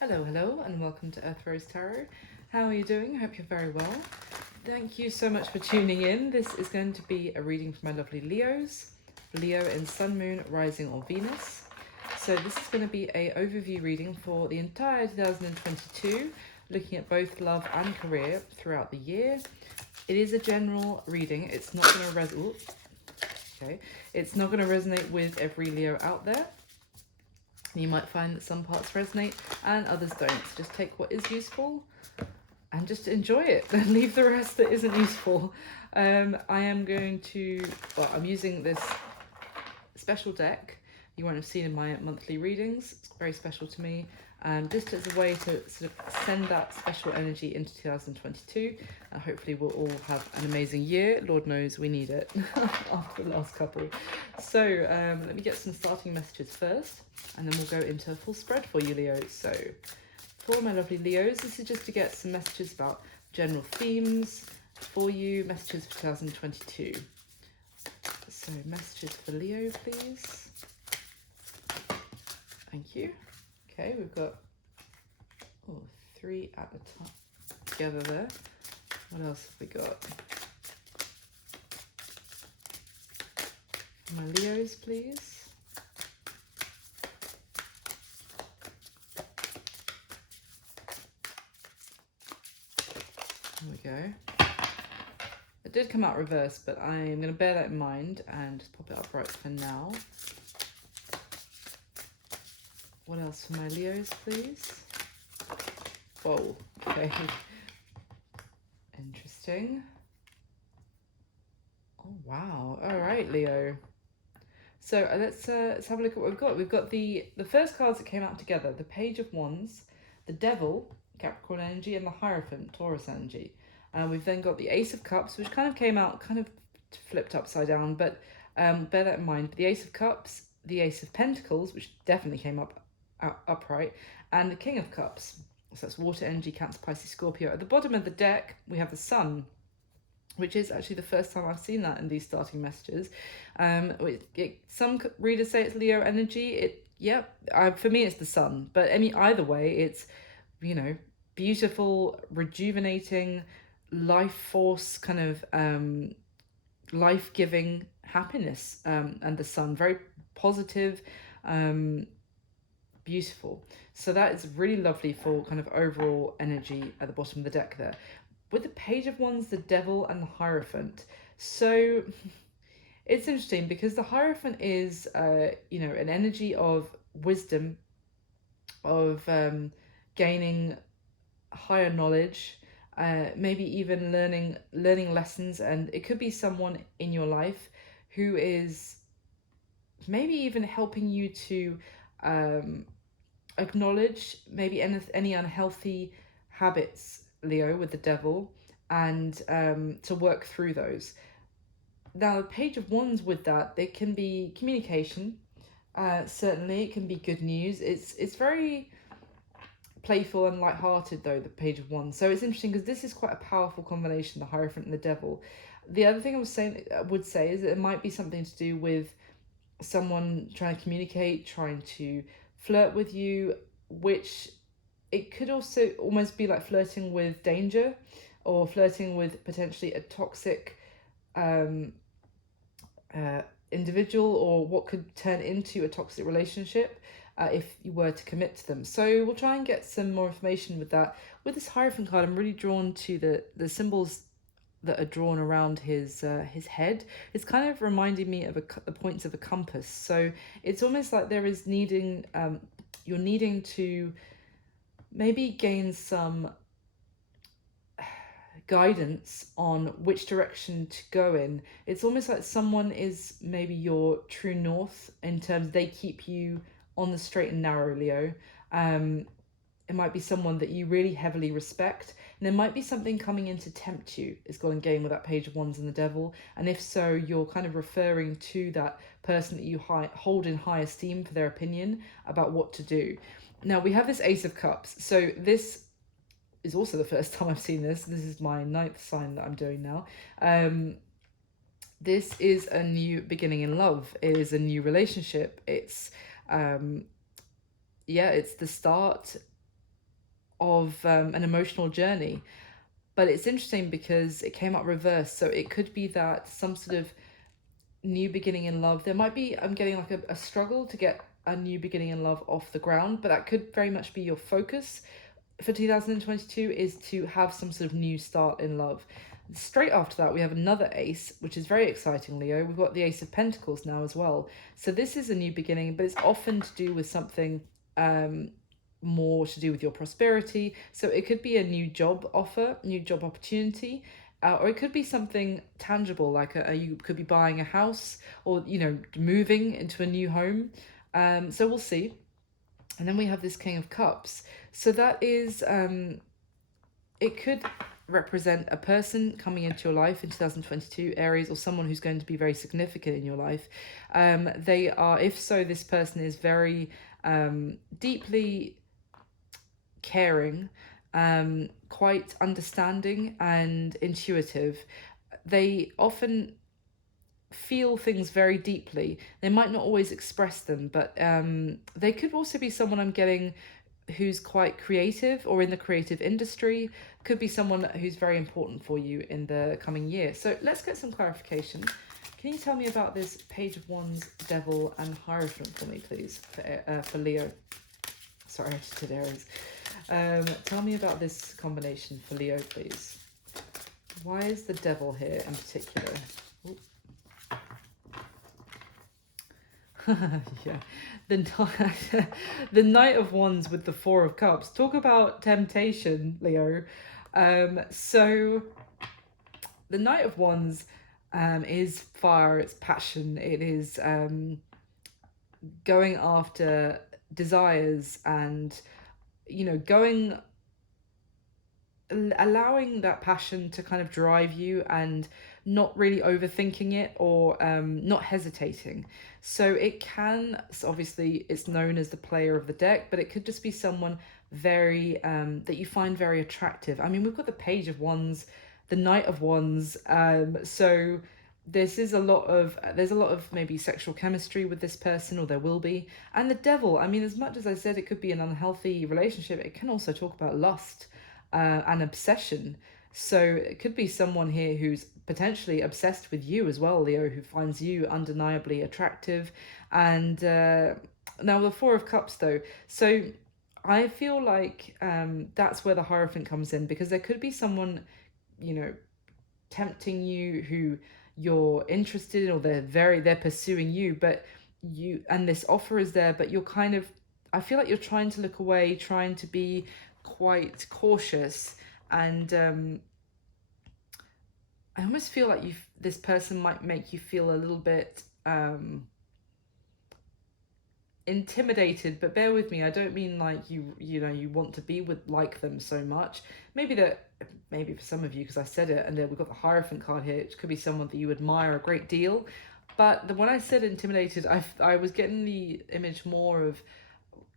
Hello, and welcome to Earth Rose Tarot. How are you doing? I hope you're very well. Thank you so much for tuning in. This is going to be a reading for my lovely Leos, Leo in Sun, Moon, Rising, or Venus. So this is going to be an overview reading for the entire 2022, looking at both love and career throughout the year. It is a general reading. It's not going to It's not going to resonate with every Leo out there. You might find that some parts resonate and others don't. So just take what is useful and just enjoy it. Then leave the rest that isn't useful. I am going to, I'm using this special deck you won't have seen in my monthly readings. It's very special to me. Just as a way to sort of send that special energy into 2022. And hopefully we'll all have an amazing year. Lord knows we need it after the last couple. So let me get some starting messages first, and then we'll go into a full spread for you, Leos. So for my lovely Leos, this is just to get some messages about general themes for you, messages for 2022. So messages for Leo, please. Thank you. Okay, we've got 3 at the top together there. What else have we got? For my Leos, please. There we go. It did come out reverse, but I'm going to bear that in mind and just pop it upright for now. What else for my Leos, please? Whoa, okay. Interesting. Oh, wow. All right, Leo. So let's have a look at what we've got. We've got the first cards that came out together, the Page of Wands, the Devil, Capricorn energy, and the Hierophant, Taurus energy. We've then got the Ace of Cups, which kind of came out kind of flipped upside down, but bear that in mind. The Ace of Cups, the Ace of Pentacles, which definitely came up upright, and the King of Cups. So that's water energy, Cancer, Pisces, Scorpio. At the bottom of the deck, we have the Sun, which is actually the first time I've seen that in these starting messages. Some readers say it's Leo energy. For me it's the Sun, but either way, it's, beautiful, rejuvenating, life force, kind of life-giving happiness, and the Sun, very positive, beautiful. So that is really lovely for kind of overall energy at the bottom of the deck there. With the Page of Wands, the Devil, and the Hierophant. So it's interesting because the Hierophant is, an energy of wisdom, of gaining higher knowledge, maybe even learning lessons, and it could be someone in your life who is maybe even helping you to acknowledge maybe any unhealthy habits, Leo, with the Devil, and to work through those. Now, the Page of Wands with that, there can be communication. Certainly, it can be good news. It's very playful and light-hearted, though, the Page of Wands. So it's interesting because this is quite a powerful combination, the Hierophant and the Devil. The other thing I would say is that it might be something to do with someone trying to communicate, trying to flirt with you, which it could also almost be like flirting with danger or flirting with potentially a toxic individual, or what could turn into a toxic relationship if you were to commit to them. So we'll try and get some more information with that. With this Hierophant card, I'm really drawn to the symbols that are drawn around his head. It's kind of reminding me of the points of a compass. So it's almost like there is you're needing to maybe gain some guidance on which direction to go in. It's almost like someone is maybe your true north in terms they keep you on the straight and narrow, Leo. It might be someone that you really heavily respect, and there might be something coming in to tempt you. It's gone in game with that Page of Wands and the Devil, and if so, you're kind of referring to that person that you hold in high esteem for their opinion about what to do. Now, we have this Ace of Cups, so this is also the first time I've seen this. This is my 9th sign that I'm doing now. This is a new beginning in love. It is a new relationship. It's it's the start of an emotional journey. But it's interesting because it came out reversed. So it could be that some sort of new beginning in love. There might be, I'm getting like a struggle to get a new beginning in love off the ground, but that could very much be your focus for 2022, is to have some sort of new start in love. Straight after that, we have another ace, which is very exciting, Leo. We've got the Ace of Pentacles now as well. So this is a new beginning, but it's often to do with something more to do with your prosperity. So it could be a new job offer, new job opportunity, or it could be something tangible, like you could be buying a house, or, you know, moving into a new home. So we'll see. And then we have this King of Cups. So that is, it could represent a person coming into your life in 2022, Aries, or someone who's going to be very significant in your life. They are, if so, this person is very deeply caring, quite understanding and intuitive. They often feel things very deeply. They might not always express them, but they could also be someone I'm getting who's quite creative or in the creative industry. Could be someone who's very important for you in the coming year. So let's get some clarification. Can you tell me about this Page of Wands, Devil, and Hierophant for me, please, for Leo? Sorry, I just did Aries. Tell me about this combination for Leo, please. Why is the Devil here in particular? Yeah, the Knight of Wands with the Four of Cups. Talk about temptation, Leo. So the Knight of Wands is fire, it's passion, it is going after desires, and, you know, allowing that passion to kind of drive you, and not really overthinking it, or not hesitating. So it can, so obviously it's known as the player of the deck, but it could just be someone very that you find very attractive. I mean, we've got the Page of Wands, the Knight of Wands, so there's a lot of maybe sexual chemistry with this person, or there will be. And the Devil, I mean, as much as I said it could be an unhealthy relationship, it can also talk about lust and obsession. So it could be someone here who's potentially obsessed with you as well, Leo, who finds you undeniably attractive. And now the Four of Cups, though. So I feel like that's where the Hierophant comes in, because there could be someone, you know, tempting you, who you're interested in, or they're pursuing you, but and this offer is there, but you're kind of, I feel like you're trying to look away, trying to be quite cautious, and I almost feel like this person might make you feel a little bit intimidated. But bear with me, I don't mean like you want to be with like them so much. Maybe for some of you, because I said it, and we've got the Hierophant card here, it could be someone that you admire a great deal. But when I said intimidated, I was getting the image more of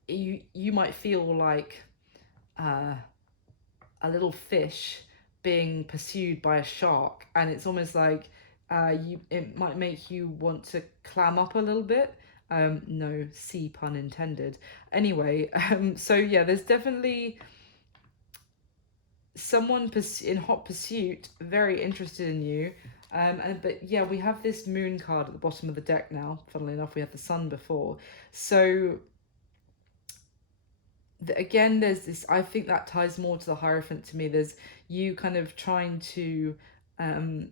you might feel like a little fish being pursued by a shark, and it's almost like it might make you want to clam up a little bit. No, C pun intended. Anyway, so yeah, there's definitely someone in hot pursuit, very interested in you. But yeah, we have this Moon card at the bottom of the deck now. Funnily enough, we had the Sun before. So again, there's this, I think that ties more to the Hierophant to me. There's you kind of trying to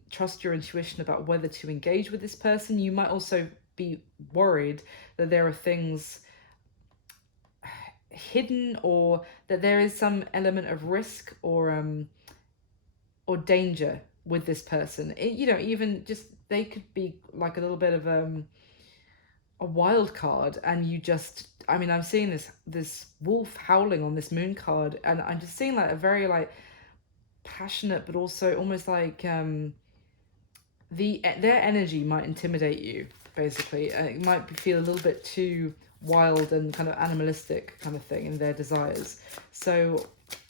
trust your intuition about whether to engage with this person. You might also be worried that there are things hidden, or that there is some element of risk or danger with this person. Even just, they could be like a little bit of a wild card, and I'm seeing this wolf howling on this Moon card, and I'm just seeing like a very like passionate, but also almost like their energy might intimidate you, basically. It might feel a little bit too wild and kind of animalistic kind of thing in their desires. So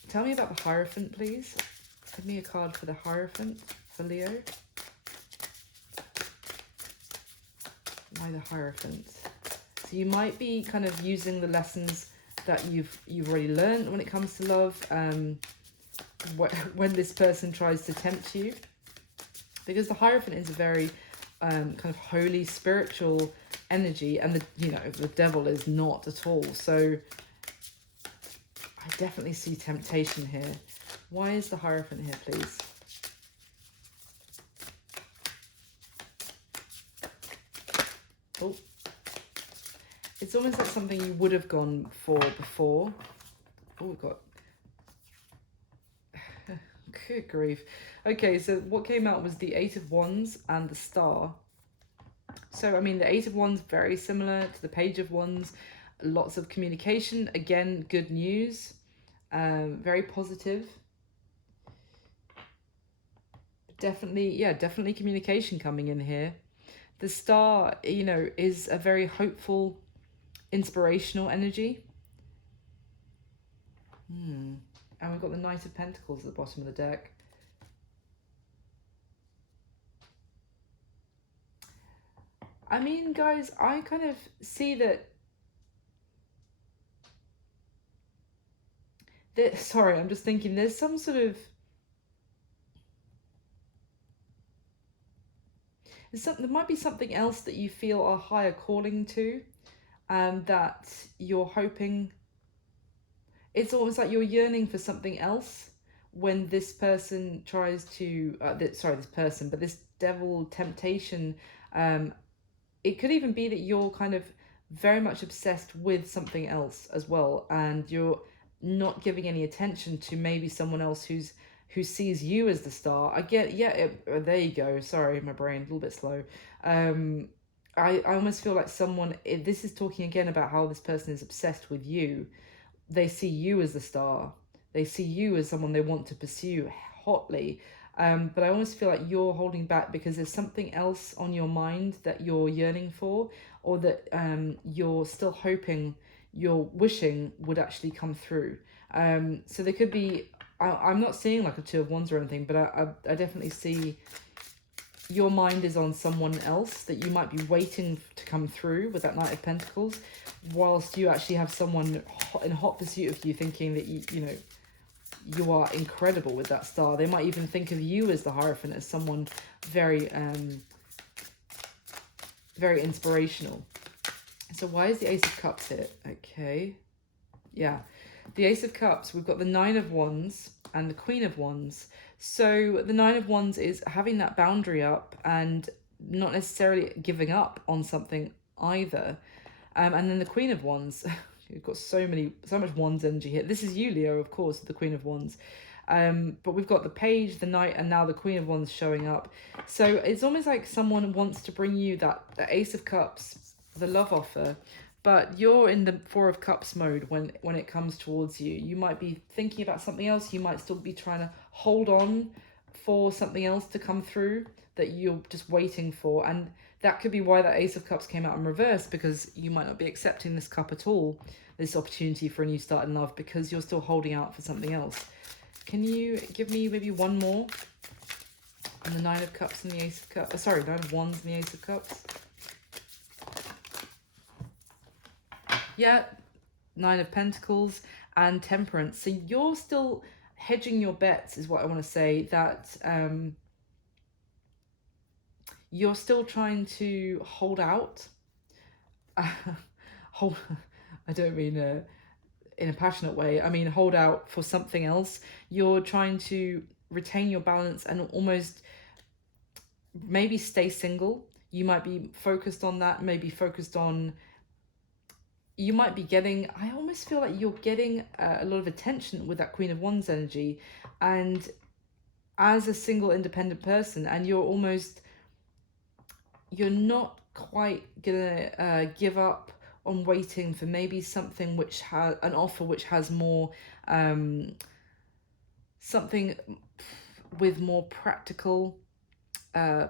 tell me about the Hierophant, please. Give me a card for the Hierophant for Leo. Why the Hierophant? So you might be kind of using the lessons that you've already learned when it comes to love, when this person tries to tempt you. Because the Hierophant is a very kind of holy, spiritual energy, and the devil is not at all. So I definitely see temptation here. Why is the Hierophant here, please? Oh, it's almost like something you would have gone for before. Oh, we've got... Good grief. Okay, so what came out was the Eight of Wands and the Star. So, I mean, the Eight of Wands, very similar to the Page of Wands. Lots of communication. Again, good news. Very positive. Definitely communication coming in here. The Star, is a very hopeful, inspirational energy. And we've got the Knight of Pentacles at the bottom of the deck. I mean, guys, I kind of see that... Sorry, I'm just thinking there's some sort of... There might be something else that you feel a higher calling to, that you're hoping... It's almost like you're yearning for something else when this person tries to... this devil temptation... it could even be that you're kind of very much obsessed with something else as well, and you're not giving any attention to maybe someone else who sees you as the star. I get, there you go. Sorry, my brain, a little bit slow. I almost feel like this is talking again about how this person is obsessed with you. They see you as the star. They see you as someone they want to pursue hotly. But I almost feel like you're holding back because there's something else on your mind that you're yearning for, or that you're still hoping, you're wishing would actually come through. So there could be, I'm not seeing like a Two of Wands or anything, but I definitely see your mind is on someone else that you might be waiting to come through with that Knight of Pentacles, whilst you actually have someone in hot pursuit of you, thinking that you are incredible with that star. They might even think of you as the Hierophant, as someone very very inspirational. So why is the Ace of Cups here? Okay, yeah, the Ace of Cups, we've got the Nine of Wands and the Queen of Wands. So the Nine of Wands is having that boundary up and not necessarily giving up on something either. And then the Queen of Wands, you've got so much Wands energy here. This is you, Leo, of course, the Queen of Wands. But we've got the Page, the Knight, and now the Queen of Wands showing up. So it's almost like someone wants to bring you the Ace of Cups, the love offer, but you're in the Four of Cups mode when it comes towards you. You might be thinking about something else. You might still be trying to hold on for something else to come through that you're just waiting for. And that could be why that Ace of Cups came out in reverse, because you might not be accepting this cup at all, this opportunity for a new start in love, because you're still holding out for something else. Can you give me maybe one more? And the Nine of Cups and the Ace of Cups. Nine of Wands and the Ace of Cups. Yeah, Nine of Pentacles and Temperance. So you're still hedging your bets, is what I want to say. That you're still trying to hold out. I don't mean in a passionate way. I mean hold out for something else. You're trying to retain your balance and almost maybe stay single. You might be focused on that. Maybe focused on... You might be getting... I almost feel like you're getting a lot of attention with that Queen of Wands energy, and as a single independent person, and you're not quite gonna give up on waiting for maybe something which has an offer which has more something with more practical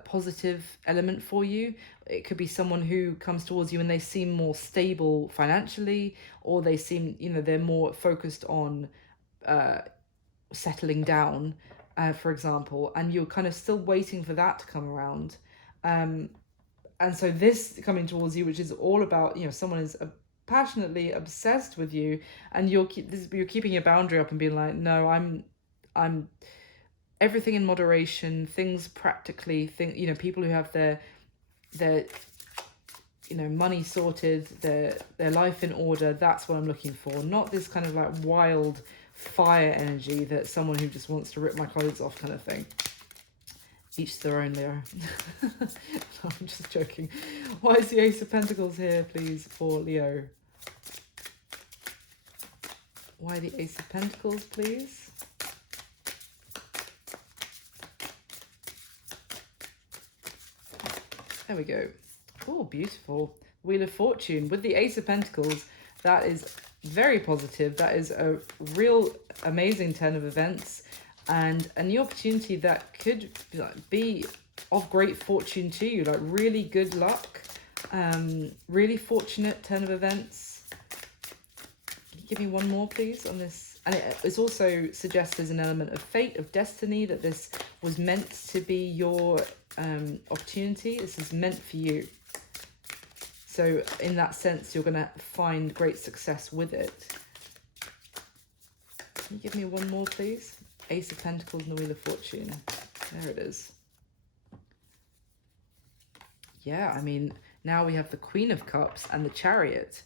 positive element for you. It could be someone who comes towards you and they seem more stable financially, or they seem, they're more focused on settling down, for example, and you're kind of still waiting for that to come around. And so this coming towards you, which is all about, someone is passionately obsessed with you, and you're keeping your boundary up and being like, no, I'm everything in moderation, things practically, people who have their money sorted, their life in order. That's what I'm looking for, not this kind of like wild fire energy that someone who just wants to rip my clothes off kind of thing. Each their own, Leo. No, I'm just joking. Why is the Ace of Pentacles here, please, for Leo? Why the Ace of Pentacles, please? There we go. Oh, beautiful. Wheel of Fortune. With the Ace of Pentacles, that is very positive. That is a real amazing turn of events and a new opportunity that could be of great fortune to you, like really good luck, really fortunate turn of events. Can you give me one more, please, on this? And it also suggests there's an element of fate, of destiny, that this was meant to be your opportunity. This is meant for you. So in that sense, you're going to find great success with it. Can you give me one more, please? Ace of Pentacles and the Wheel of Fortune. There it is. Yeah, I mean, now we have the Queen of Cups and the Chariot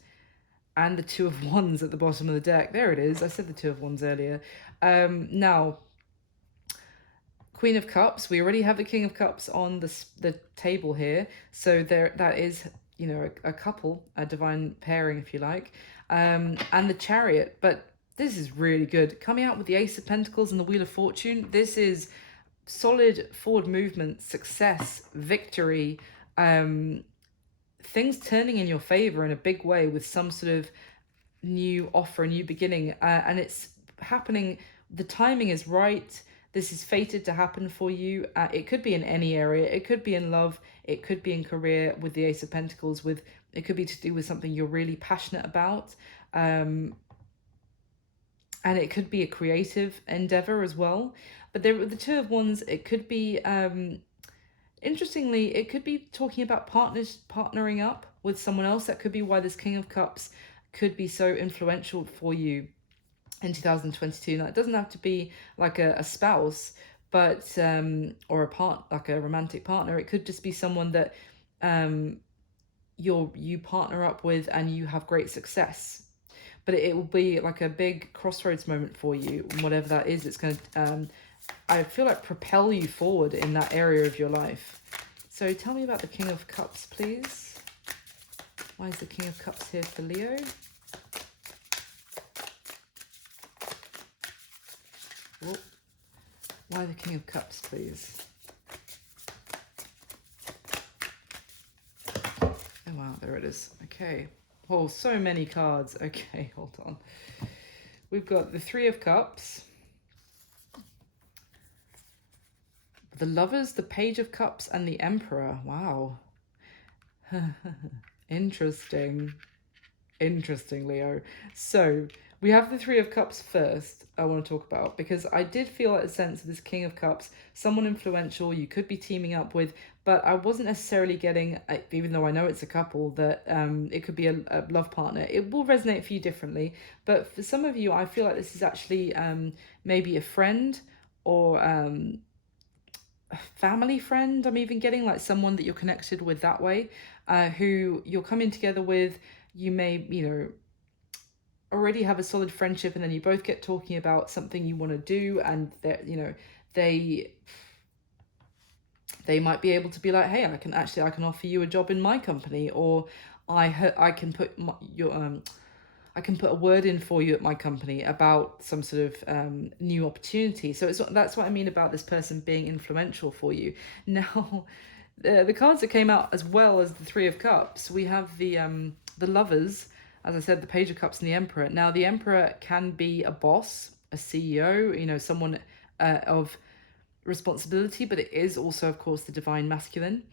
and the Two of Wands at the bottom of the deck. There it is. I said the Two of Wands earlier. Now, Queen of Cups. We already have the King of Cups on the table here. So that is, a couple, a divine pairing, if you like. And the Chariot. But this is really good. Coming out with the Ace of Pentacles and the Wheel of Fortune. This is solid forward movement, success, victory, things turning in your favor in a big way with some sort of new offer, a new beginning. And it's happening. The timing is right. This is fated to happen for you. It could be in any area. It could be in love. It could be in career with the Ace of Pentacles. It could be to do with something you're really passionate about. And it could be a creative endeavor as well. But the Two of Wands, it could be, interestingly, it could be talking about partnering up with someone else. That could be why this King of Cups could be so influential for you in 2022. Now, it doesn't have to be like a spouse, but or like a romantic partner. It could just be someone that you partner up with and you have great success. But it will be like a big crossroads moment for you, whatever that is. It's going to, I feel like, propel you forward in that area of your life. So tell me about the King of Cups, please. Why is the King of Cups here for Leo? Oh, why the King of Cups, please? Oh, wow, there it is. Okay. Oh, so many cards. Okay, hold on. We've got the Three of Cups, the Lovers, the Page of Cups, and the Emperor. Wow. Interesting. Interesting, Leo. So we have the Three of Cups first, I want to talk about, because I did feel a sense of this King of Cups, someone influential you could be teaming up with, but I wasn't necessarily getting, even though I know it's a couple, that it could be a love partner. It will resonate for you differently, but for some of you, I feel like this is actually maybe a friend or a family friend. I'm even getting like someone that you're connected with that way, who you're coming together with. You may, already have a solid friendship, and then you both get talking about something you want to do, and that they might be able to be like, hey, I can offer you a job in my company, or I can put I can put a word in for you at my company about some sort of new opportunity. So that's what I mean about this person being influential for you. Now, the cards that came out as well as the Three of Cups, we have the Lovers, as I said, the Page of Cups, and the Emperor. Now, the Emperor can be a boss, a CEO, someone of responsibility, but it is also, of course, the divine masculine.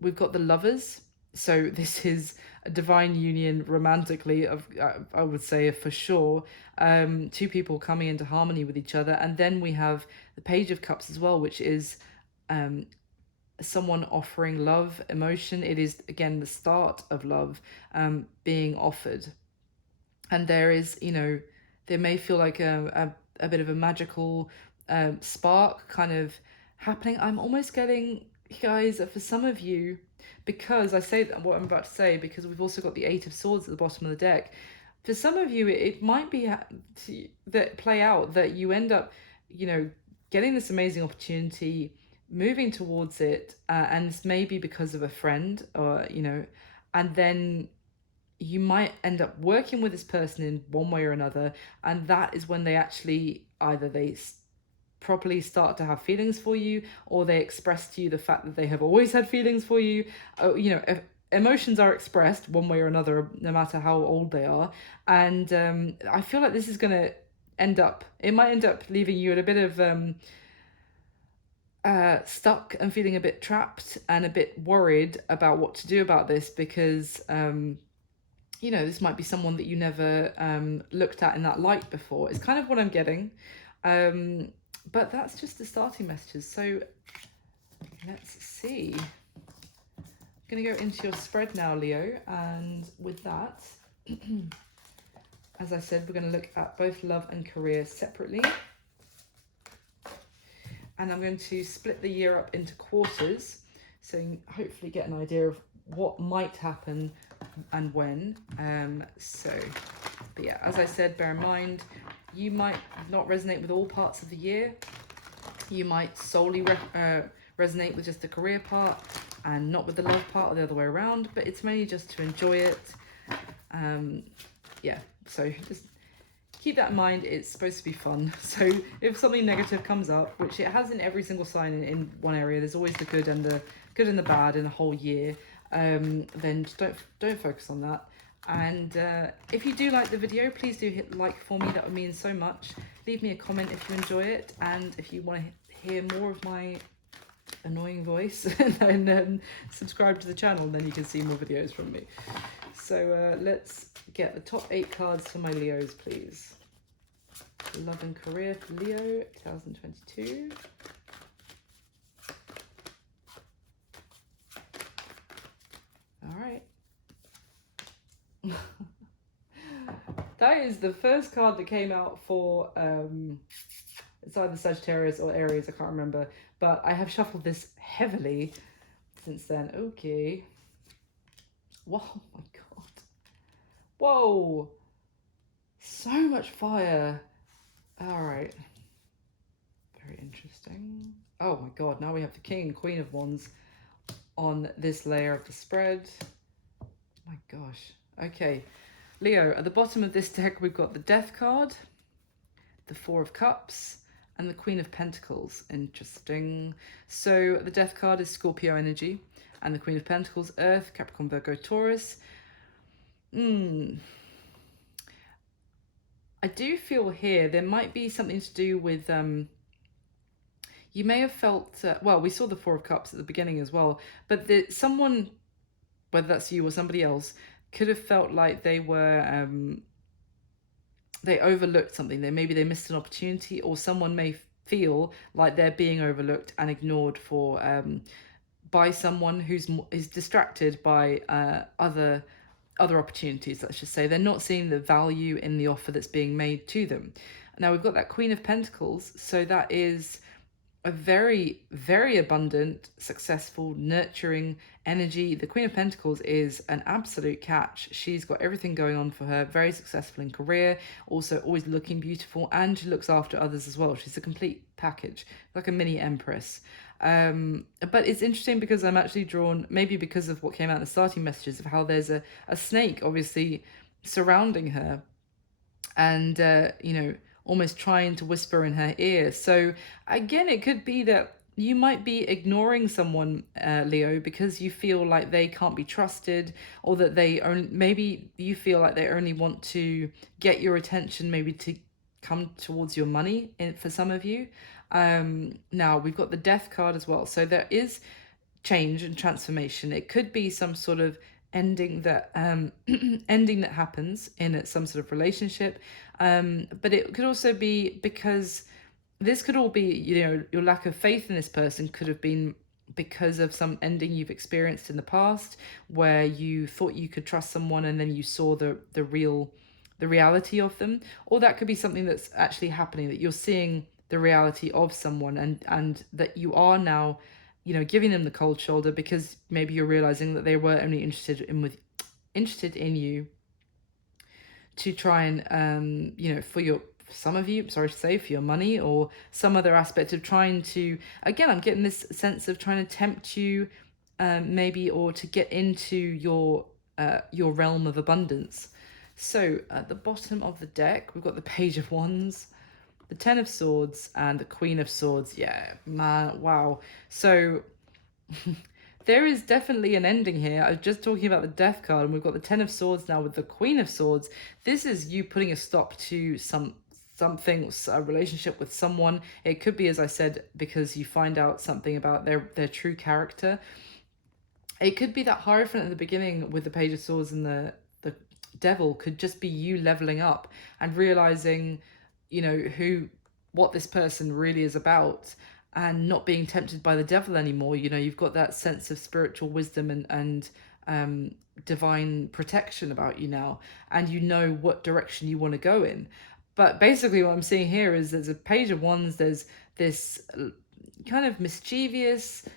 We've got the Lovers. So this is a divine union romantically, I would say, for sure. Two people coming into harmony with each other. And then we have the Page of Cups as well, which is someone offering love, emotion. It is, again, the start of love being offered. and there is, there may feel like a bit of a magical spark kind of happening. I'm almost getting, guys, for some of you, because I say that what I'm about to say, because we've also got the Eight of Swords at the bottom of the deck. For some of you, it might be that play out that you end up, getting this amazing opportunity, moving towards it, and this may be because of a friend, or and then you might end up working with this person in one way or another, and that is when they actually either properly start to have feelings for you, or they express to you the fact that they have always had feelings for you. Emotions are expressed one way or another, no matter how old they are. And I feel like this is going to might end up leaving you at a bit of stuck and feeling a bit trapped and a bit worried about what to do about this, because this might be someone that you never looked at in that light before. It's kind of what I'm getting. But that's just the starting messages. So let's see. I'm going to go into your spread now, Leo. And with that, as I said, we're going to look at both love and career separately. And I'm going to split the year up into quarters, so you hopefully get an idea of what might happen and when. But yeah, as I said, bear in mind, you might not resonate with all parts of the year. You might solely resonate with just the career part and not with the love part, or the other way around, but it's mainly just to enjoy it. So just keep that in mind. It's supposed to be fun. So if something negative comes up, which it has in every single sign in one area, there's always the good and the bad in a whole year. Then just don't focus on that. And if you do like the video, please do hit like for me. That would mean so much. Leave me a comment if you enjoy it, and if you want to hear more of my annoying voice, then subscribe to the channel, and then you can see more videos from me. So let's get the top 8 cards for my Leos, please. Love and career for Leo 2022. All right. That is the first card that came out for it's either Sagittarius or Aries, I can't remember, but I have shuffled this heavily since then. Okay. Whoa, oh my god. Whoa. So much fire. All right. Very interesting. Oh my god, now we have the King and Queen of Wands on this layer of the spread. My gosh. Okay, Leo, at the bottom of this deck, we've got the Death card, the Four of Cups, and the Queen of Pentacles. Interesting. So the Death card is Scorpio energy, and the Queen of Pentacles, Earth, Capricorn, Virgo, Taurus. I do feel here there might be something to do with you may have felt well, we saw the Four of Cups at the beginning as well, but someone, whether that's you or somebody else, could have felt like they were they overlooked something. Maybe they missed an opportunity, or someone may feel like they're being overlooked and ignored by someone who's distracted by other opportunities. Let's just say they're not seeing the value in the offer that's being made to them. Now we've got that Queen of Pentacles, so that is a very, very abundant, successful, nurturing energy. The Queen of Pentacles is an absolute catch. She's got everything going on for her, very successful in career, also always looking beautiful, and she looks after others as well. She's a complete package, like a mini empress. But it's interesting because I'm actually drawn, maybe because of what came out in the starting messages, of how there's a snake obviously surrounding her, and almost trying to whisper in her ear. So again, it could be that you might be ignoring someone, Leo, because you feel like they can't be trusted, or that maybe you feel like they only want to get your attention, maybe to come towards your money for some of you. Now we've got the Death card as well. So there is change and transformation. It could be some sort of ending that ending that happens in some sort of relationship, but it could also be because this could all be, your lack of faith in this person could have been because of some ending you've experienced in the past, where you thought you could trust someone and then you saw the real the reality of them, or that could be something that's actually happening, that you're seeing the reality of someone, and that you are now, giving them the cold shoulder because maybe you're realizing that they were only interested in you to try and for some of you, sorry to say, for your money or some other aspect of trying to, again, I'm getting this sense of trying to tempt you, maybe, or to get into your realm of abundance. So at the bottom of the deck, we've got the Page of Wands, the Ten of Swords, and the Queen of Swords. Yeah, man, wow. So there is definitely an ending here. I was just talking about the Death card, and we've got the Ten of Swords now with the Queen of Swords. This is you putting a stop to something, a relationship with someone. It could be, as I said, because you find out something about their true character. It could be that Hierophant at the beginning with the Page of Swords and the Devil could just be you leveling up and realizing, what this person really is about, and not being tempted by the devil anymore. You've got that sense of spiritual wisdom and divine protection about you now, and you know what direction you want to go in. But basically what I'm seeing here is there's a Page of Wands, there's this kind of mischievous,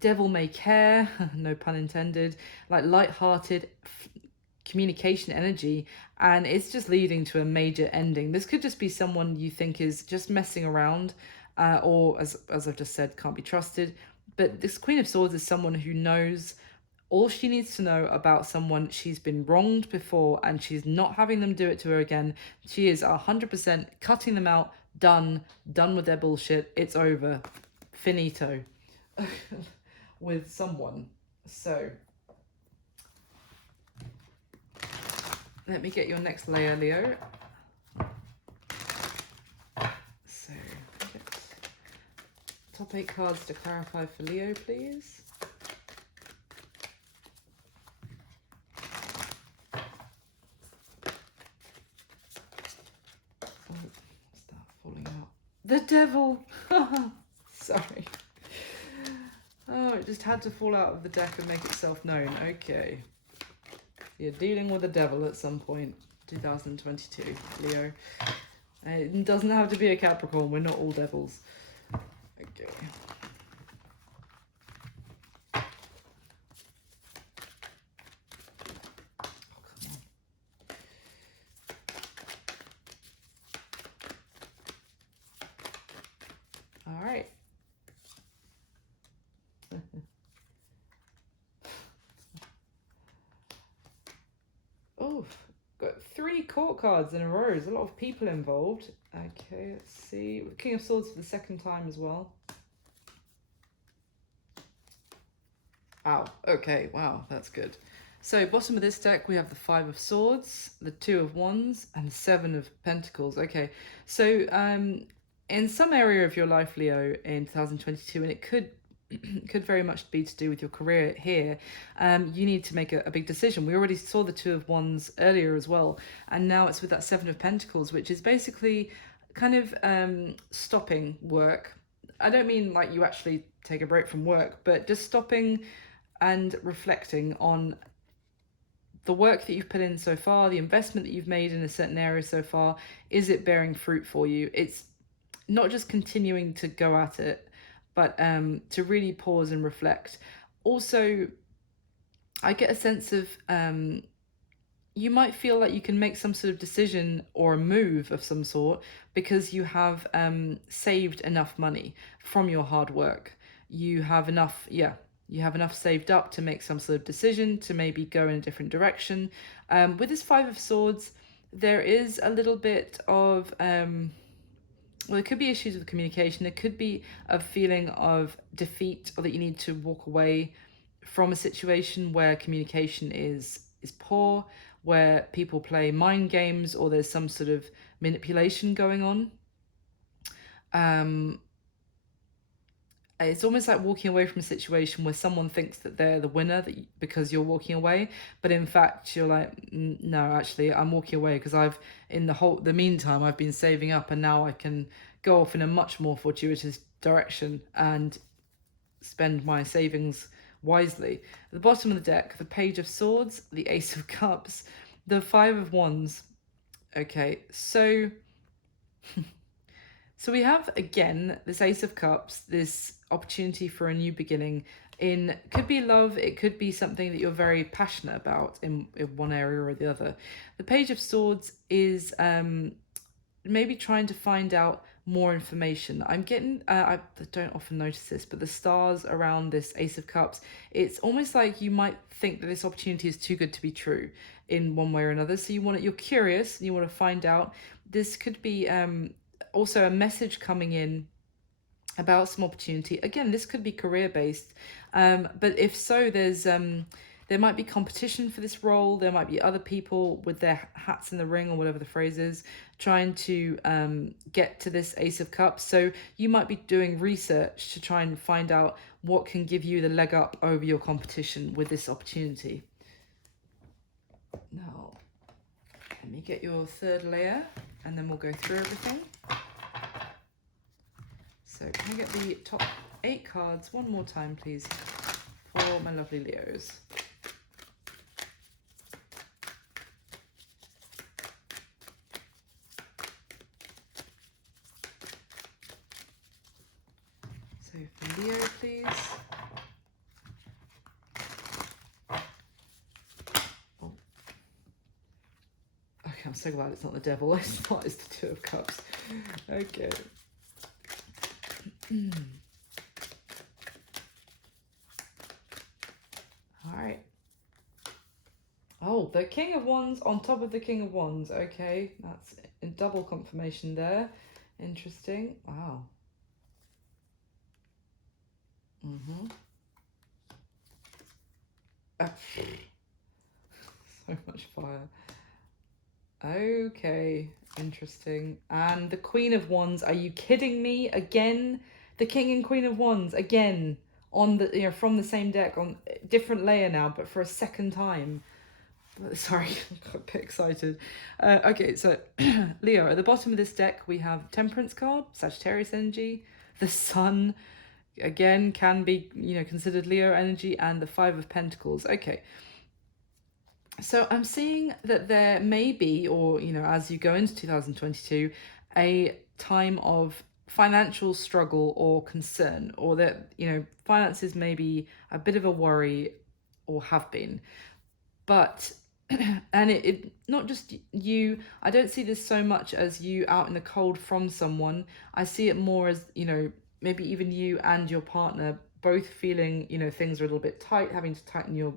devil may care, no pun intended, like light-hearted communication energy, and it's just leading to a major ending. This could just be someone you think is just messing around, or as I've just said, can't be trusted. But this Queen of Swords is someone who knows all she needs to know about someone. She's been wronged before and she's not having them do it to her again. She is 100% cutting them out. Done with their bullshit. It's over. Finito. With someone. So let me get your next layer, Leo. So, top 8 cards to clarify for Leo, please. Oh, start falling out. The Devil! Sorry. Oh, it just had to fall out of the deck and make itself known. Okay. You're dealing with the devil at some point. 2022, Leo. It doesn't have to be a Capricorn. We're not all devils. Okay. Oh, come on. All right. Oh, got 3 court cards in a row. There's a lot of people involved. Okay, let's see. King of Swords for the second time as well. Ow, okay, wow, that's good. So bottom of this deck, we have the 5 of Swords, the 2 of Wands, and the 7 of Pentacles. Okay, so in some area of your life, Leo, in 2022, and it could very much be to do with your career here, you need to make a big decision. We already saw the 2 of Wands earlier as well, and now it's with that 7 of Pentacles, which is basically kind of stopping work. I don't mean like you actually take a break from work, but just stopping and reflecting on the work that you've put in so far, the investment that you've made in a certain area so far. Is it bearing fruit for you? It's not just continuing to go at it, but to really pause and reflect. Also, I get a sense of you might feel like you can make some sort of decision or a move of some sort because you have saved enough money from your hard work. You have enough, you have enough saved up to make some sort of decision, to maybe go in a different direction. With this 5 of Swords, there is a little bit of well, there could be issues with communication. There could be a feeling of defeat, or that you need to walk away from a situation where communication is poor, where people play mind games, or there's some sort of manipulation going on. It's almost like walking away from a situation where someone thinks that they're the winner because you're walking away, but in fact you're like, no, actually I'm walking away because the meantime I've been saving up, and now I can go off in a much more fortuitous direction and spend my savings wisely. At the bottom of the deck, the Page of Swords, the Ace of Cups, the 5 of Wands, Okay, so so we have again this Ace of Cups, this opportunity for a new beginning. In could be love, it could be something that you're very passionate about in one area or the other. The Page of Swords is maybe trying to find out more information. I'm getting, I don't often notice this, but the stars around this Ace of Cups, it's almost like you might think that this opportunity is too good to be true in one way or another. So you're curious and you want to find out. This could be also a message coming in about some opportunity. Again, this could be career based, but if so, there might be competition for this role. There might be other people with their hats in the ring or whatever the phrase is, trying to get to this Ace of Cups. So you might be doing research to try and find out what can give you the leg up over your competition with this opportunity. Now, let me get your third layer and then we'll go through everything. So can I get the top 8 cards one more time, please, for my lovely Leos? So for Leo, please. Oh. Okay, I'm so glad it's not the devil. I thought it's the Two of Cups. Okay. All right. Oh, the King of Wands on top of the King of Wands. Okay, that's a double confirmation there. Interesting. Wow. So much fire. Okay, interesting. And the Queen of Wands, are you kidding me? Again, the King and Queen of Wands again on the from the same deck on different layer now, but for a second time. Sorry, I got a bit excited. Okay, so Leo, at the bottom of this deck we have Temperance card, Sagittarius energy, the Sun, again can be considered Leo energy, and the Five of Pentacles. Okay. So I'm seeing that there may be, or as you go into 2022, a time of financial struggle or concern, or that finances may be a bit of a worry or have been. But and it not just you, I don't see this so much as you out in the cold from someone. I see it more as maybe even you and your partner both feeling things are a little bit tight, having to tighten your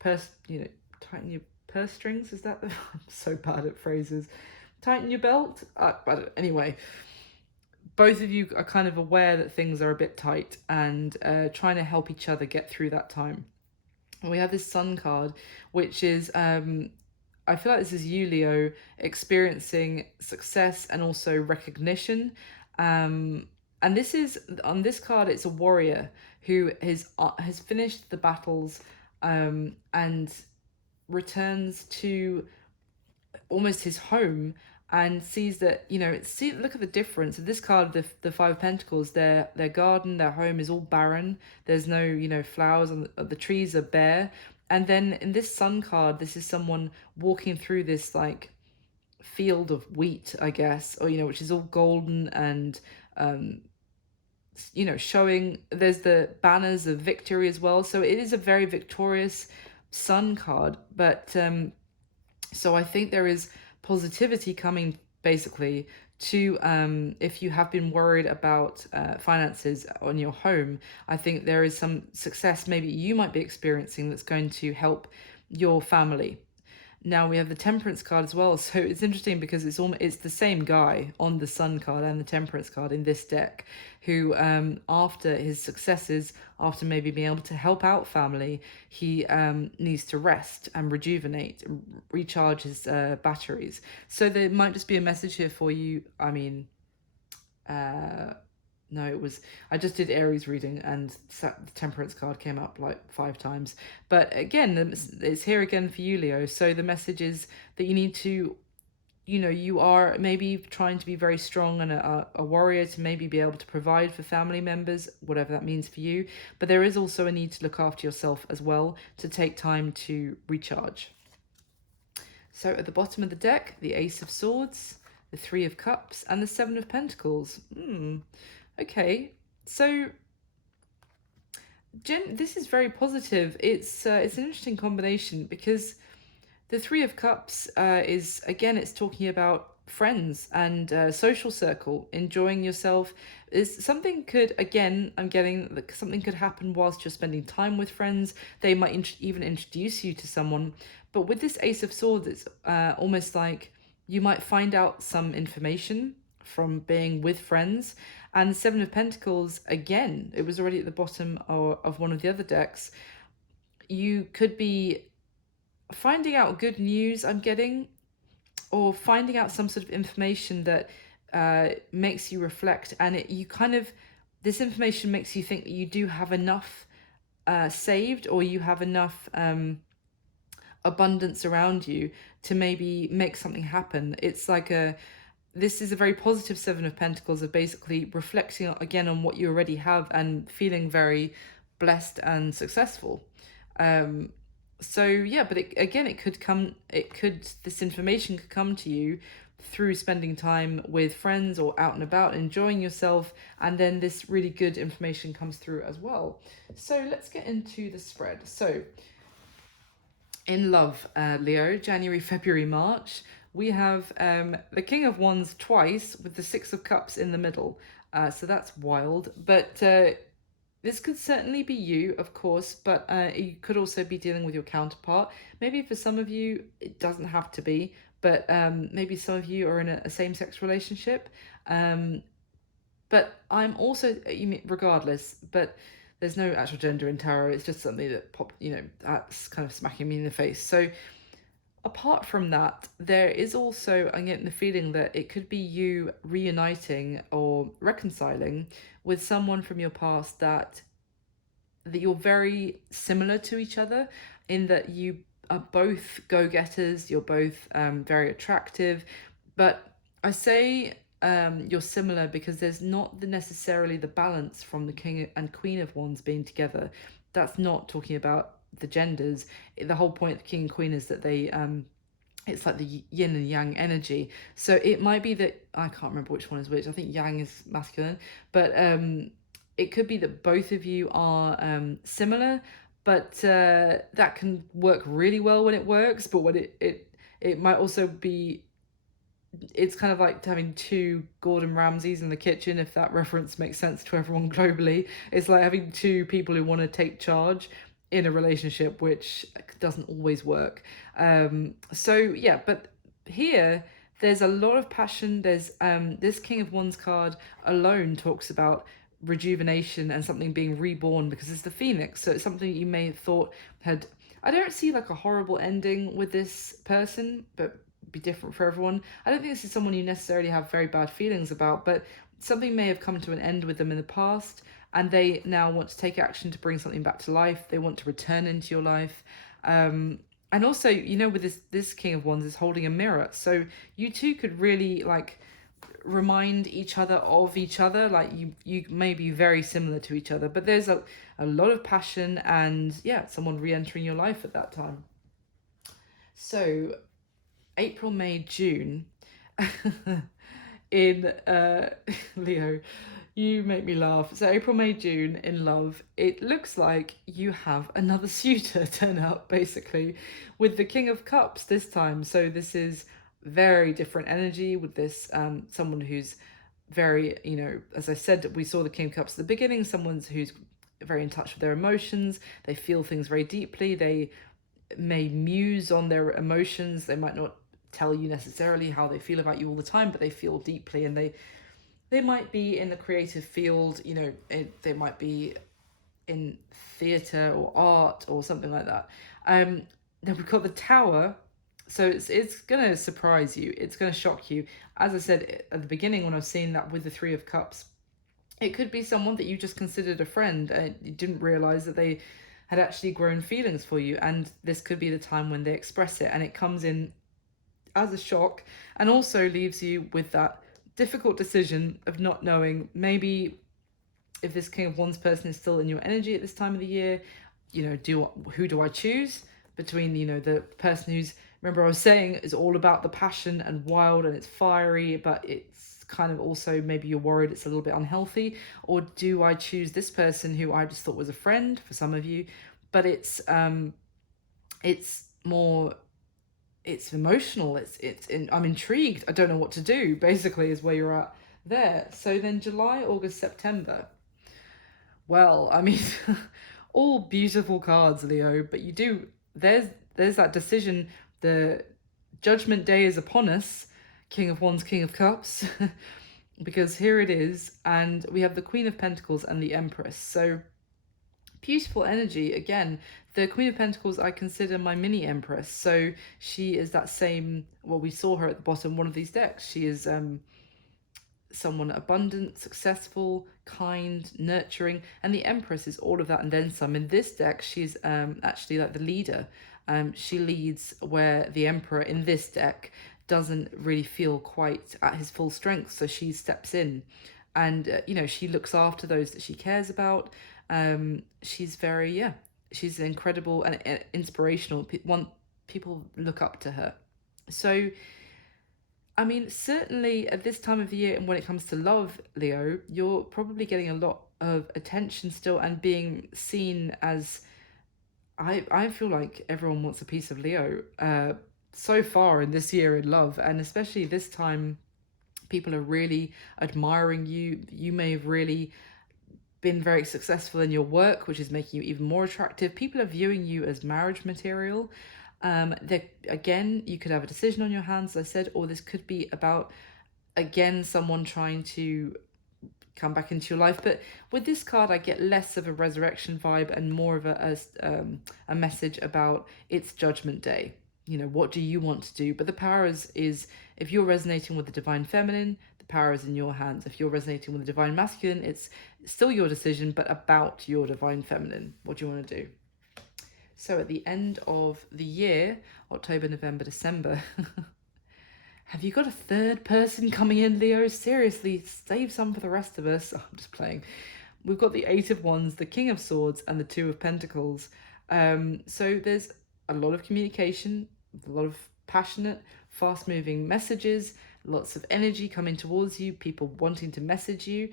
purse, tighten your purse strings. Is that I'm so bad at phrases. Tighten your belt. Anyway, both of you are kind of aware that things are a bit tight and trying to help each other get through that time. And we have this Sun card, which is I feel like this is you, Leo, experiencing success and also recognition. And this is on this card, it's a warrior who has finished the battles and returns to almost his home and sees that look at the difference. This card, the Five of Pentacles, their garden, their home is all barren. There's no flowers, and the trees are bare. And then in this Sun card, this is someone walking through this like field of wheat, I guess, or which is all golden and showing there's the banners of victory as well. So it is a very victorious Sun card. But so I think there is positivity coming basically to if you have been worried about finances on your home. I think there is some success maybe you might be experiencing that's going to help your family. Now we have the Temperance card as well, so it's interesting because it's the same guy on the Sun card and the Temperance card in this deck, who after his successes, after maybe being able to help out family, he needs to rest and rejuvenate, recharge his batteries. So there might just be a message here for you. I mean, no, I just did Aries reading and the Temperance card came up like 5 times. But again, it's here again for you, Leo. So the message is that you need to, you are maybe trying to be very strong and a warrior to maybe be able to provide for family members, whatever that means for you. But there is also a need to look after yourself as well, to take time to recharge. So at the bottom of the deck, the Ace of Swords, the Three of Cups, and the Seven of Pentacles. Okay, so this is very positive. It's an interesting combination because the Three of Cups is, again, it's talking about friends and social circle, enjoying yourself. Is something could, again, I'm getting that something could happen whilst you're spending time with friends. They might even introduce you to someone. But with this Ace of Swords, it's almost like you might find out some information from being with friends. And the Seven of Pentacles, again, it was already at the bottom of one of the other decks. You could be finding out good news, I'm getting, or finding out some sort of information that makes you reflect, and this information makes you think that you do have enough saved, or you have enough abundance around you to maybe make something happen. It's like this is a very positive Seven of Pentacles, of basically reflecting again on what you already have and feeling very blessed and successful. So yeah, but this information could come to you through spending time with friends or out and about, enjoying yourself, and then this really good information comes through as well. So let's get into the spread. So in love, Leo, January, February, March, we have the King of Wands twice with the Six of Cups in the middle. So that's wild, but this could certainly be you, of course, but you could also be dealing with your counterpart. Maybe for some of you, it doesn't have to be, but maybe some of you are in a same-sex relationship. But I'm also, regardless, but there's no actual gender in tarot. It's just something that that's kind of smacking me in the face. So apart from that, there is also, I'm getting the feeling that it could be you reuniting or reconciling with someone from your past that you're very similar to each other, in that you are both go-getters, you're both very attractive. But I say you're similar because there's not necessarily the balance from the King and Queen of Wands being together. That's not talking about the genders. The whole point of the King and Queen is that they it's like the yin and yang energy. So it might be that, I can't remember which one is which. I think yang is masculine, but it could be that both of you are similar, but that can work really well when it works. But when it might also be, it's kind of like having two Gordon Ramsays in the kitchen, if that reference makes sense to everyone globally. It's like having two people who want to take charge in a relationship, which doesn't always work. So yeah, but here there's a lot of passion. There's this King of Wands card alone talks about rejuvenation and something being reborn, because it's the Phoenix. So it's something you may have thought had, I don't see like a horrible ending with this person, but be different for everyone. I don't think this is someone you necessarily have very bad feelings about, but something may have come to an end with them in the past, and they now want to take action to bring something back to life. They want to return into your life. And also, with this King of Wands is holding a mirror. So you two could really like remind each other of each other. Like you may be very similar to each other, but there's a lot of passion and someone re-entering your life at that time. So April, May, June in Leo, you make me laugh. So April, May, June in love, it looks like you have another suitor turn up, basically, with the King of Cups this time. So this is very different energy with this someone who's very, as I said, we saw the King of Cups at the beginning, someone who's very in touch with their emotions. They feel things very deeply. They may muse on their emotions. They might not tell you necessarily how they feel about you all the time, but they feel deeply, and they might be in the creative field, they might be in theatre or art or something like that. Then we've got the Tower. So it's going to surprise you. It's going to shock you. As I said at the beginning when I was seeing that with the Three of Cups, it could be someone that you just considered a friend and you didn't realise that they had actually grown feelings for you. And this could be the time when they express it, and it comes in as a shock and also leaves you with that difficult decision of not knowing, maybe if this King of Wands person is still in your energy at this time of the year, who do I choose between, the person who's remember I was saying it's all about the passion and wild and it's fiery, but it's kind of also maybe you're worried it's a little bit unhealthy. Or do I choose this person who I just thought was a friend for some of you, but it's more, it's emotional, I'm intrigued, I don't know what to do, basically, is where you're at there. So then July, August, September, well, I mean, all beautiful cards, Leo, but you do, there's that decision. The judgment day is upon us, King of Wands, King of Cups. Because here it is, and we have the Queen of Pentacles and the Empress. So beautiful energy again. The Queen of Pentacles I consider my mini Empress. So she is that same, well, we saw her at the bottom one of these decks. She is someone abundant, successful, kind, nurturing, and the Empress is all of that and then some. In this deck, she's actually like the leader. She leads where the Emperor in this deck doesn't really feel quite at his full strength, so she steps in, and she looks after those that she cares about. She's very, yeah, she's incredible and inspirational. People look up to her. So I mean, certainly at this time of the year, and when it comes to love, Leo, you're probably getting a lot of attention still and being seen as, I feel like everyone wants a piece of Leo so far in this year in love, and especially this time, people are really admiring you. You may have really been very successful in your work, which is making you even more attractive. People are viewing you as marriage material. Again, you could have a decision on your hands, as I said, or this could be about, again, someone trying to come back into your life. But with this card, I get less of a resurrection vibe and more of a message about it's Judgment Day. What do you want to do? But the power is if you're resonating with the divine feminine, the power is in your hands. If you're resonating with the divine masculine, it's still your decision, but about your divine feminine. What do you want to do? So at the end of the year, October, November, December, have you got a third person coming in, Leo? Seriously, save some for the rest of us. Oh, I'm just playing. We've got the Eight of Wands, the King of Swords, and the Two of Pentacles. So there's a lot of communication, a lot of passionate, fast-moving messages, lots of energy coming towards you, people wanting to message you.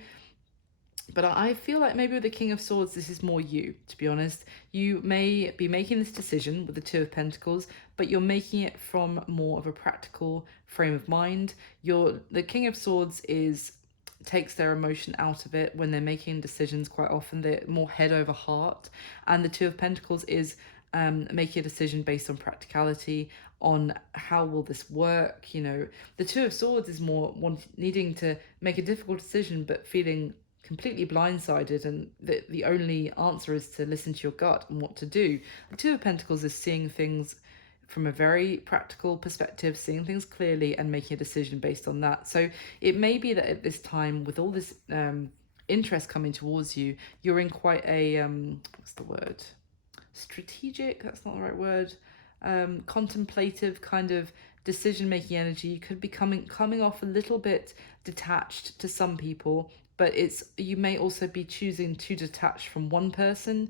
But I feel like maybe with the King of Swords, this is more you, to be honest. You may be making this decision with the Two of Pentacles, but you're making it from more of a practical frame of mind. The King of Swords takes their emotion out of it when they're making decisions. Quite often they're more head over heart. And the Two of Pentacles is making a decision based on practicality, on how will this work. The Two of Swords is more needing to make a difficult decision, but feeling completely blindsided, and the only answer is to listen to your gut and what to do. The Two of Pentacles is seeing things from a very practical perspective, seeing things clearly and making a decision based on that. So it may be that at this time, with all this interest coming towards you, you're in quite a what's the word, strategic, that's not the right word, contemplative kind of decision-making energy. You could be coming off a little bit detached to some people, but you may also be choosing to detach from one person,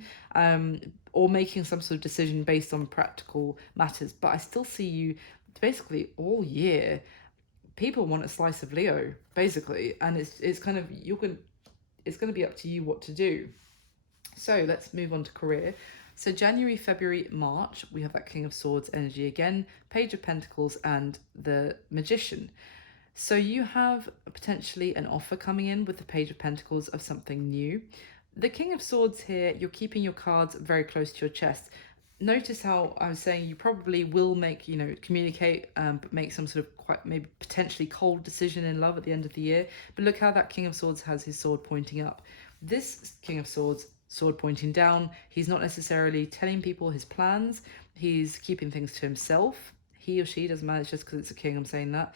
or making some sort of decision based on practical matters. But I still see you basically all year. People want a slice of Leo, basically, and it's kind of it's going to be up to you what to do. So let's move on to career. So January, February, March, we have that King of Swords energy again, Page of Pentacles, and the Magician. So you have potentially an offer coming in with the Page of Pentacles of something new. The King of Swords here, you're keeping your cards very close to your chest. Notice how I was saying you probably will communicate, but make some sort of quite maybe potentially cold decision in love at the end of the year. But look how that King of Swords has his sword pointing up. This King of Swords, sword pointing down, he's not necessarily telling people his plans. He's keeping things to himself. He or she, doesn't matter, just because it's a king I'm saying that.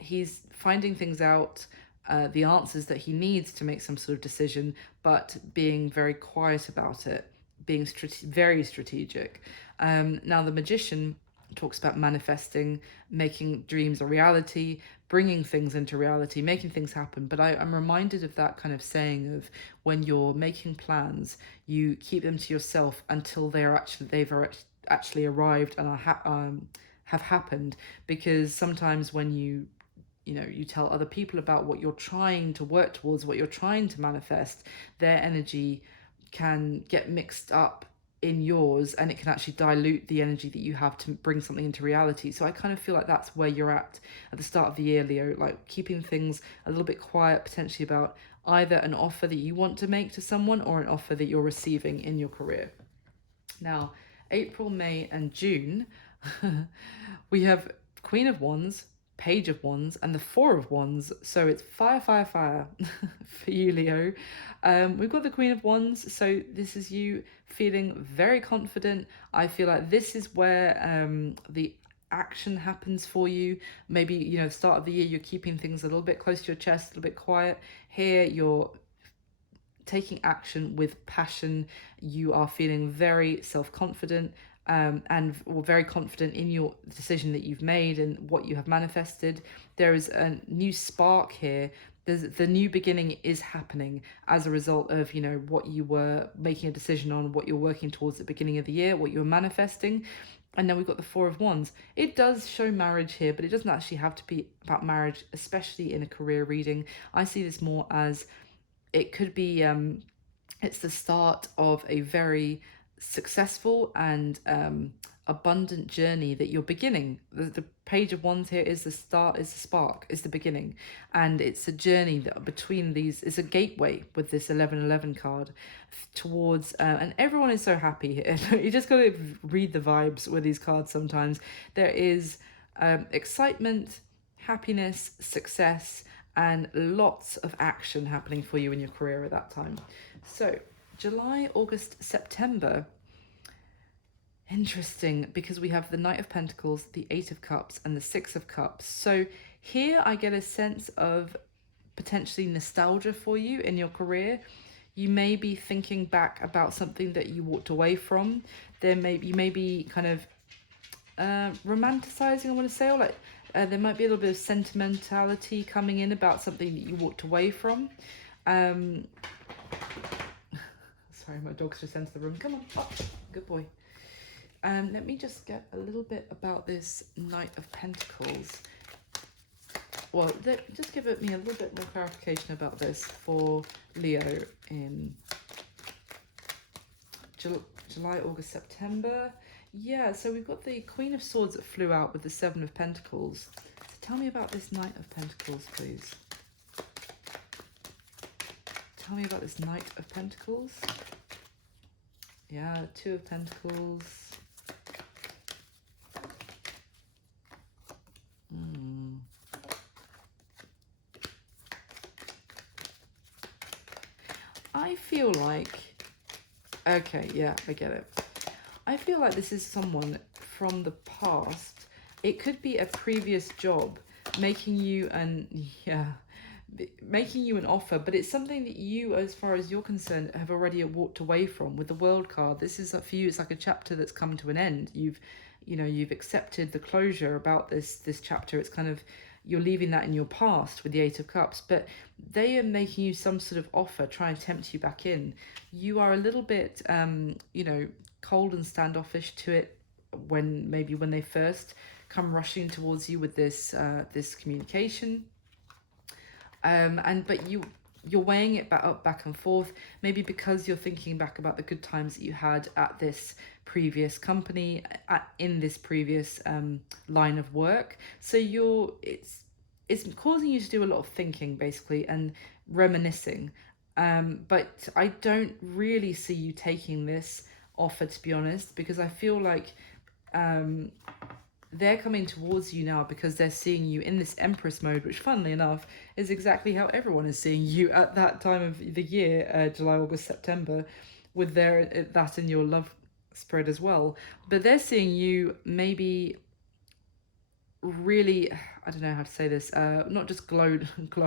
He's finding things out, the answers that he needs to make some sort of decision, but being very quiet about it, being very strategic. Now the Magician talks about manifesting, making dreams a reality, bringing things into reality, making things happen. But I'm reminded of that kind of saying of when you're making plans, you keep them to yourself until they've actually arrived and have happened, because sometimes when you tell other people about what you're trying to work towards, what you're trying to manifest, their energy can get mixed up in yours, and it can actually dilute the energy that you have to bring something into reality. So I kind of feel like that's where you're at the start of the year, Leo, like keeping things a little bit quiet, potentially about either an offer that you want to make to someone or an offer that you're receiving in your career. Now, April, May, and June, we have Queen of Wands, Page of Wands, and the Four of Wands. So it's fire, fire, fire for you, Leo. We've got the Queen of Wands. So this is you feeling very confident. I feel like this is where the action happens for you. Maybe, the start of the year, you're keeping things a little bit close to your chest, a little bit quiet. Here, you're taking action with passion. You are feeling very self-confident, and very confident in your decision that you've made and what you have manifested. There is a new spark here. The new beginning is happening as a result of what you were making a decision on, what you're working towards at the beginning of the year, what you were manifesting. And then we've got the Four of Wands. It does show marriage here, but it doesn't actually have to be about marriage, especially in a career reading. I see this more as it could be it's the start of a very successful and abundant journey that you're beginning. The Page of Wands here is the start, is the spark, is the beginning, and it's a journey that between these is a gateway with this 1111 card towards and everyone is so happy here. You just got to read the vibes with these cards. Sometimes there is excitement, happiness, success, and lots of action happening for you in your career at that time. So July, August, September, interesting, because we have the Knight of Pentacles, the Eight of Cups, and the Six of Cups. So here I get a sense of potentially nostalgia for you in your career. You may be thinking back about something that you walked away from. You may be kind of romanticizing, I want to say, or like there might be a little bit of sentimentality coming in about something that you walked away from. Sorry, my dog's just entered the room. Come on, up. Good boy. Let me just get a little bit about this Knight of Pentacles. Well, just give me a little bit more clarification about this for Leo in July, August, September. Yeah, so we've got the Queen of Swords that flew out with the Seven of Pentacles. So tell me about this Knight of Pentacles, please. Tell me about this Knight of Pentacles. Yeah, Two of Pentacles. I feel like... Okay, yeah, I get it. I feel like this is someone from the past. It could be a previous job making you an offer, but it's something that you, as far as you're concerned, have already walked away from. With the World card, this is for you. It's like a chapter that's come to an end. You've accepted the closure about this chapter. It's kind of, you're leaving that in your past with the Eight of Cups, but they are making you some sort of offer, trying to tempt you back in. You are a little bit, cold and standoffish to it when they first come rushing towards you with this communication, but you're weighing it back and forth, maybe because you're thinking back about the good times that you had at this previous company, in this previous line of work. So it's causing you to do a lot of thinking, basically, and reminiscing, but I don't really see you taking this offer, to be honest, because I feel like they're coming towards you now because they're seeing you in this Empress mode, which, funnily enough, is exactly how everyone is seeing you at that time of the year, July, August, September, with that in your love spread as well. But they're seeing you maybe really, I don't know how to say this, not just glow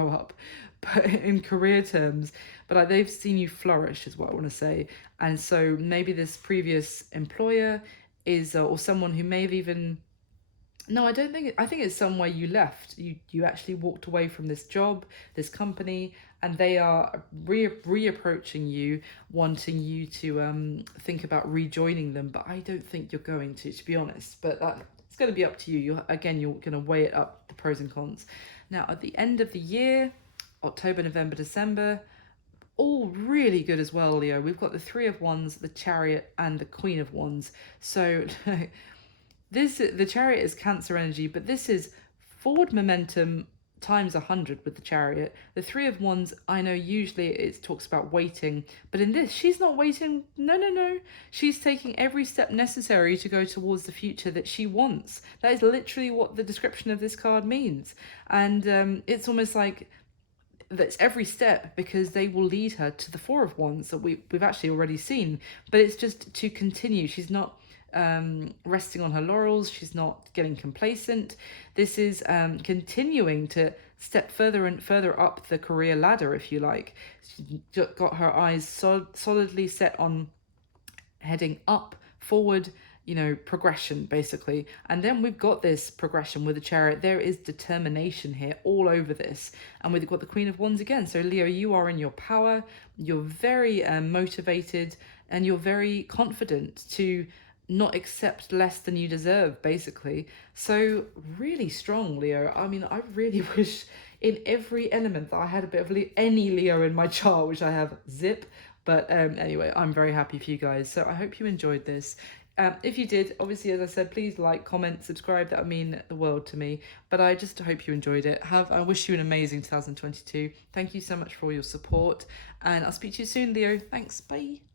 up, but in career terms, but like they've seen you flourish is what I want to say. And so maybe this previous employer is, or someone who may have even, no, I think it's somewhere you left. You actually walked away from this job, this company, and they are reapproaching you, wanting you to think about rejoining them. But I don't think you're going to be honest. But It's going to be up to you. You're going to weigh it up, the pros and cons. Now, at the end of the year, October, November, December, all really good as well, Leo. We've got the Three of Wands, the Chariot, and the Queen of Wands. So the Chariot is Cancer energy, but this is forward momentum times 100 with the Chariot. The Three of Wands, I know usually it talks about waiting, but in this, she's not waiting. No. She's taking every step necessary to go towards the future that she wants. That is literally what the description of this card means. And it's almost like that's every step, because they will lead her to the Four of Wands that we've actually already seen. But it's just to continue. She's not resting on her laurels. She's not getting complacent. This is continuing to step further and further up the career ladder, if you like. She's got her eyes solidly set on heading up, forward, progression, basically. And then we've got this progression with the Chariot. There is determination here all over this. And we've got the Queen of Wands again. So Leo, you are in your power. You're very motivated, and you're very confident to not accept less than you deserve, basically. So really strong, Leo. I mean, I really wish in every element that I had a bit of any Leo in my chart, which I have zip. But anyway, I'm very happy for you guys. So I hope you enjoyed this. If you did, obviously, as I said, please like, comment, subscribe. That would mean the world to me. But I just hope you enjoyed it. I wish you an amazing 2022. Thank you so much for all your support. And I'll speak to you soon, Leo. Thanks. Bye.